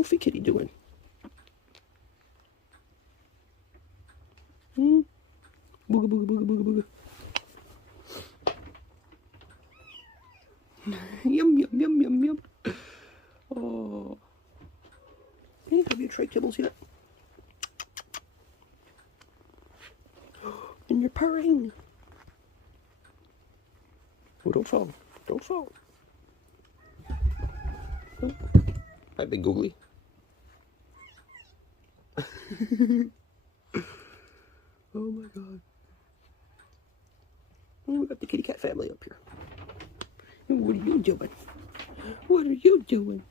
Wolfy kitty doing? Hmm? Booga booga booga booga booga. Yum yum yum yum yum. Oh. Hey, have you tried kibbles yet? And you're purring. Oh, don't fall. Don't fall. Oh. Hi, big googly. Oh my god. Oh, we got the kitty cat family up here. What are you doing? What are you doing?